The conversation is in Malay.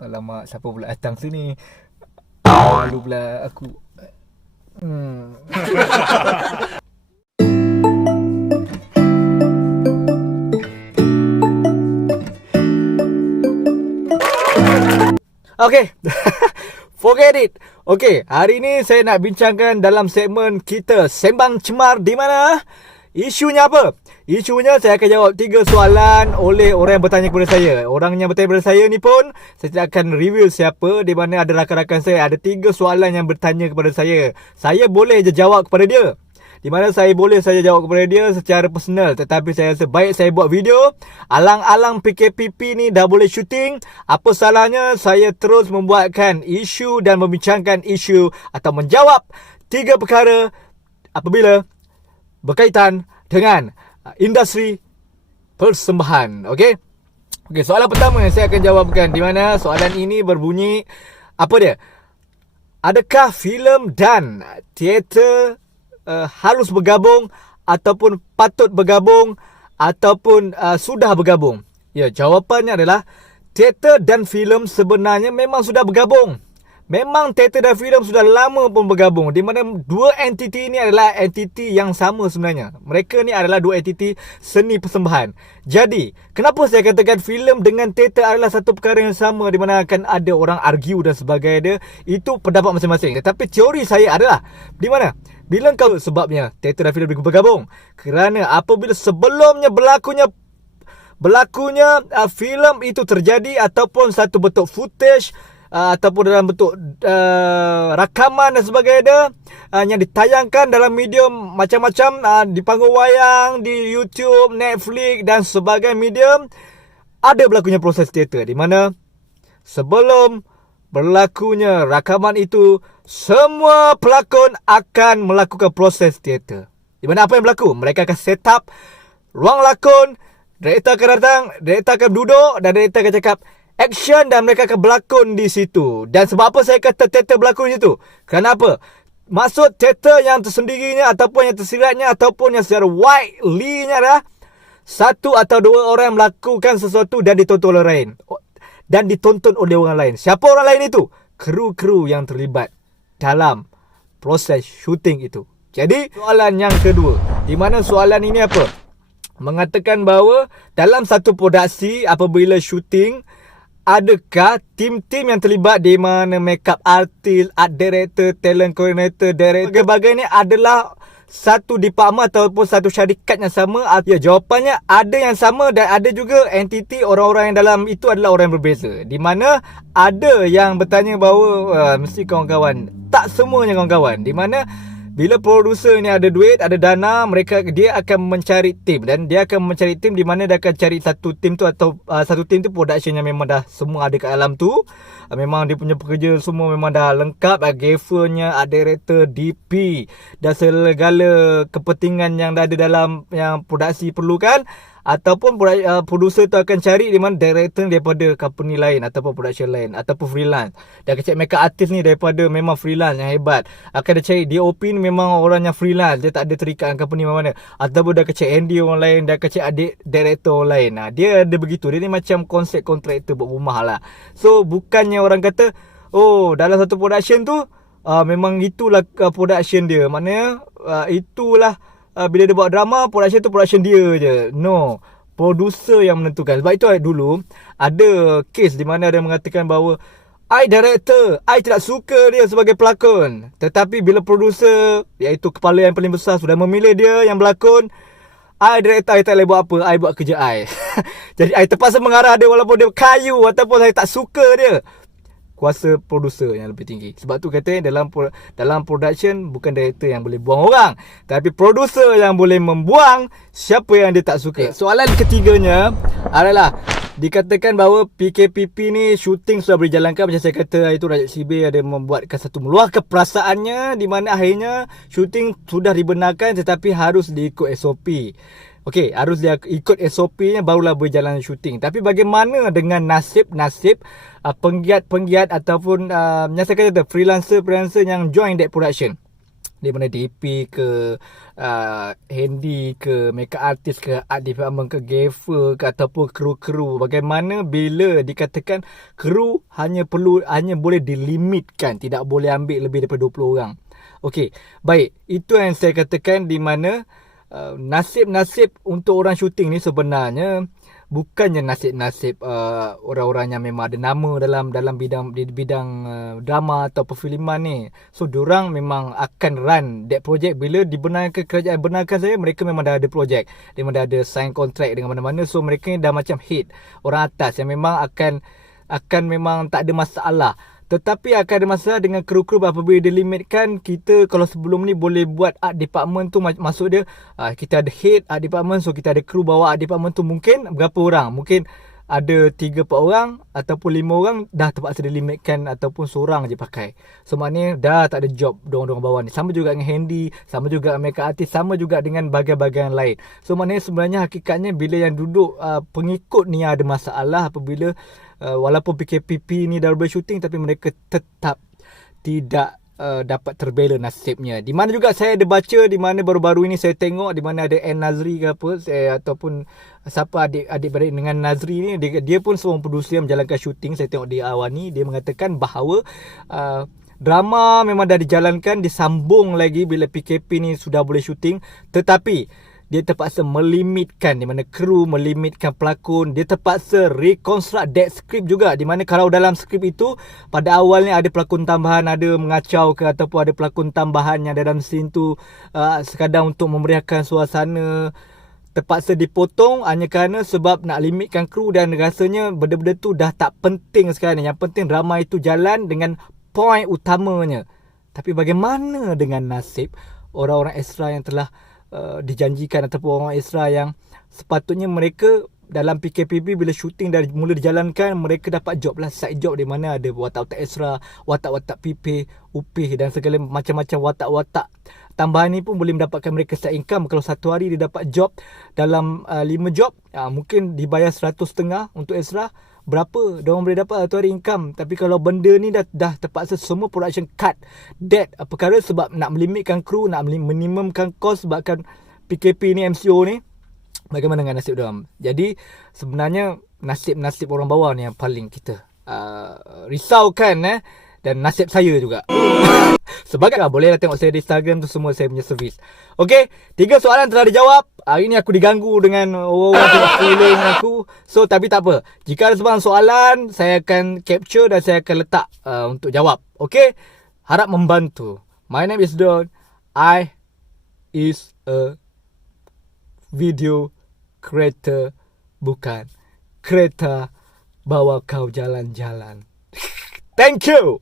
Alamak, siapa pula datang sini? Dulu pula aku. Hmm. Okay. Forget it. Okay, hari ni saya nak bincangkan dalam segmen kita Sembang Cemar, di mana isunya apa? Isunya saya akan jawab 3 soalan oleh orang yang bertanya kepada saya. Orang yang bertanya kepada saya ni pun saya tidak akan reveal siapa, di mana ada rakan-rakan saya. Ada 3 soalan yang bertanya kepada saya. Saya boleh je jawab kepada dia, di mana saya boleh saja jawab kepada dia secara personal. Tetapi saya rasa baik saya buat video. Alang-alang PKPP ni dah boleh syuting, apa salahnya saya terus membuatkan isu dan membincangkan isu atau menjawab 3 perkara apabila berkaitan dengan industri persembahan. Okey. Okey, soalan pertama yang saya akan jawabkan, di mana soalan ini berbunyi, apa dia? Adakah filem dan teater harus bergabung ataupun patut bergabung ataupun sudah bergabung? Ya, jawapannya adalah teater dan filem sebenarnya memang sudah bergabung. Memang teater dan filem sudah lama pun bergabung, di mana dua entiti ini adalah entiti yang sama sebenarnya. Mereka ni adalah dua entiti seni persembahan. Jadi, kenapa saya katakan filem dengan teater adalah satu perkara yang sama, di mana akan ada orang argue dan sebagainya. Itu pendapat masing-masing. Tetapi teori saya adalah, di mana bila kau sebabnya teater dan filem bergabung, kerana apabila sebelumnya berlakunya filem itu terjadi ataupun satu bentuk footage ataupun dalam bentuk rakaman dan sebagainya yang ditayangkan dalam medium macam-macam, di panggung wayang, di YouTube, Netflix dan sebagainya medium, ada berlakunya proses teater, di mana sebelum berlakunya rakaman itu, semua pelakon akan melakukan proses teater. Di mana apa yang berlaku? Mereka akan set up ruang lakon, director akan datang, director akan duduk dan director akan cakap action, dan mereka akan berlakon di situ. Dan sebab apa saya kata teater berlakon di situ? Kerana apa? Maksud teater yang tersendirinya ataupun yang tersiratnya ataupun yang secara widely-nya adalah satu atau dua orang yang melakukan sesuatu dan ditonton oleh orang lain. Dan ditonton oleh orang lain. Siapa orang lain itu? Kru-kru yang terlibat dalam proses syuting itu. Jadi, soalan yang kedua, di mana soalan ini apa? Mengatakan bahawa dalam satu produksi apabila syuting, adakah tim-tim yang terlibat, di mana makeup artist, art director, talent coordinator, director, berbagai ni adalah satu department ataupun satu syarikat yang sama? Ya, jawapannya ada yang sama dan ada juga entiti orang-orang yang dalam itu adalah orang yang berbeza. Di mana ada yang bertanya bahawa mesti kawan-kawan. Tak semuanya kawan-kawan. Di mana bila producer ni ada duit, ada dana, dia akan mencari tim, dan dia akan mencari tim di mana dia akan cari satu tim tu atau satu tim tu production yang memang dah semua ada kat dalam tu. Memang dia punya pekerja semua memang dah lengkap, gaffernya, director, DP dan segala kepentingan yang dah ada dalam yang produksi perlukan. Ataupun producer tu akan cari di mana director daripada company lain ataupun production lain ataupun freelance. Dia akan cari makeup artist ni daripada memang freelance yang hebat. Akan dia cari DOP ni memang orang yang freelance, dia tak ada terikat dengan company mana-mana. Ataupun dia akan cari ND orang lain, dia akan cari adik director orang lain. Dia ada begitu. Dia ni macam konsep kontraktor buat rumah lah. So bukannya orang kata, oh dalam satu production tu memang itulah production dia. Maknanya itulah bila dia buat drama, production tu production dia je. No, producer yang menentukan. Sebab itu dulu ada kes di mana dia mengatakan bahawa I director, I tidak suka dia sebagai pelakon. Tetapi bila producer, iaitu kepala yang paling besar, sudah memilih dia yang berlakon, I director, I tak boleh buat apa, I buat kerja I. Jadi I terpaksa mengarah dia walaupun dia kayu ataupun saya tak suka dia. Kuasa producer yang lebih tinggi. Sebab tu katanya dalam production bukan director yang boleh buang orang, tapi producer yang boleh membuang siapa yang dia tak suka. Soalan ketiganya adalah, dikatakan bahawa PKPP ni syuting sudah berjalankan. Macam saya kata itu, Raja Sibe ada membuatkan satu meluahkan perasaannya, di mana akhirnya syuting sudah dibenarkan tetapi harus diikut SOP. Okey, harus dia ikut SOP-nya barulah berjalan syuting. Tapi bagaimana dengan nasib-nasib penggiat-penggiat ataupun yang saya kata freelancer yang join that production? Di mana DP ke handy ke makeup artist ke art department ke gaffer ke ataupun kru-kru, bagaimana bila dikatakan kru hanya boleh dilimitkan, tidak boleh ambil lebih daripada 20 orang. Okey, baik, itu yang saya katakan, di mana nasib-nasib untuk orang syuting ni sebenarnya bukannya nasib-nasib orang-orang yang memang ada nama dalam bidang drama atau perfilman ni. So diorang memang akan run that project. Bila dibenarkan, kerajaan benarkan saya, mereka memang dah ada project, dia memang dah ada sign contract dengan mana-mana. So mereka ni dah macam hit orang atas yang memang akan memang tak ada masalah. Tetapi akan ada masalah dengan kru-kru apabila dilimitkan. Kita kalau sebelum ni boleh buat art department tu, maksud dia kita ada head art department, so kita ada kru bawah art department tu mungkin berapa orang, mungkin ada 3-4 orang ataupun 5 orang, dah terpaksa dilimitkan ataupun seorang je pakai. So maknanya dah tak ada job dorang bawah ni. Sama juga dengan handy, sama juga dengan makeup artist, sama juga dengan bahagian-bahagian lain. So maknanya sebenarnya hakikatnya bila yang duduk pengikut ni ada masalah apabila walaupun PKPP ni dah boleh syuting, tapi mereka tetap tidak dapat terbela nasibnya. Di mana juga saya ada baca, di mana baru-baru ini saya tengok, di mana ada N Nazri ke apa, ataupun siapa adik-beradik dengan Nazri ni, dia pun seorang producer yang menjalankan syuting. Saya tengok di awal ni, dia mengatakan bahawa drama memang dah dijalankan, disambung lagi bila PKP ni sudah boleh syuting, tetapi dia terpaksa melimitkan, di mana kru melimitkan pelakon. Dia terpaksa reconstruct that script juga, di mana kalau dalam skrip itu pada awalnya ada pelakon tambahan, ada mengacau ke, ataupun ada pelakon tambahan yang dalam scene tu sekadar untuk memeriahkan suasana, terpaksa dipotong hanya kerana sebab nak limitkan kru. Dan rasanya benda-benda tu dah tak penting sekarang. Yang penting drama itu jalan dengan point utamanya. Tapi bagaimana dengan nasib orang-orang extra yang telah dijanjikan, ataupun orang extra yang sepatutnya mereka dalam PKPB bila syuting dah mula dijalankan, mereka dapat job lah, side job, di mana ada watak-watak extra, watak-watak PP, upih dan segala macam-macam watak-watak tambahan ni pun boleh mendapatkan mereka side income. Kalau satu hari dia dapat job dalam 5 job, mungkin dibayar 100.5 untuk extra, berapa diorang boleh dapat satu hari income. Tapi kalau benda ni dah terpaksa semua production cut that perkara sebab nak melimitkan kru, nak minimumkan cost, sebabkan PKP ni, MCO ni, bagaimana dengan nasib diorang? Jadi sebenarnya nasib-nasib orang bawah ni yang paling kita risaukan, dan nasib saya juga. Sebagai bolehlah tengok saya di Instagram tu, semua saya punya servis. Okey, 3 soalan telah dijawab. Hari ni aku diganggu dengan orang-orang tengok trailer dengan aku. So tapi tak apa, jika ada sebarang soalan, saya akan capture dan saya akan letak untuk jawab. Okey, harap membantu. My name is Don. I is a video creator, bukan kereta bawa kau jalan-jalan. Thank you.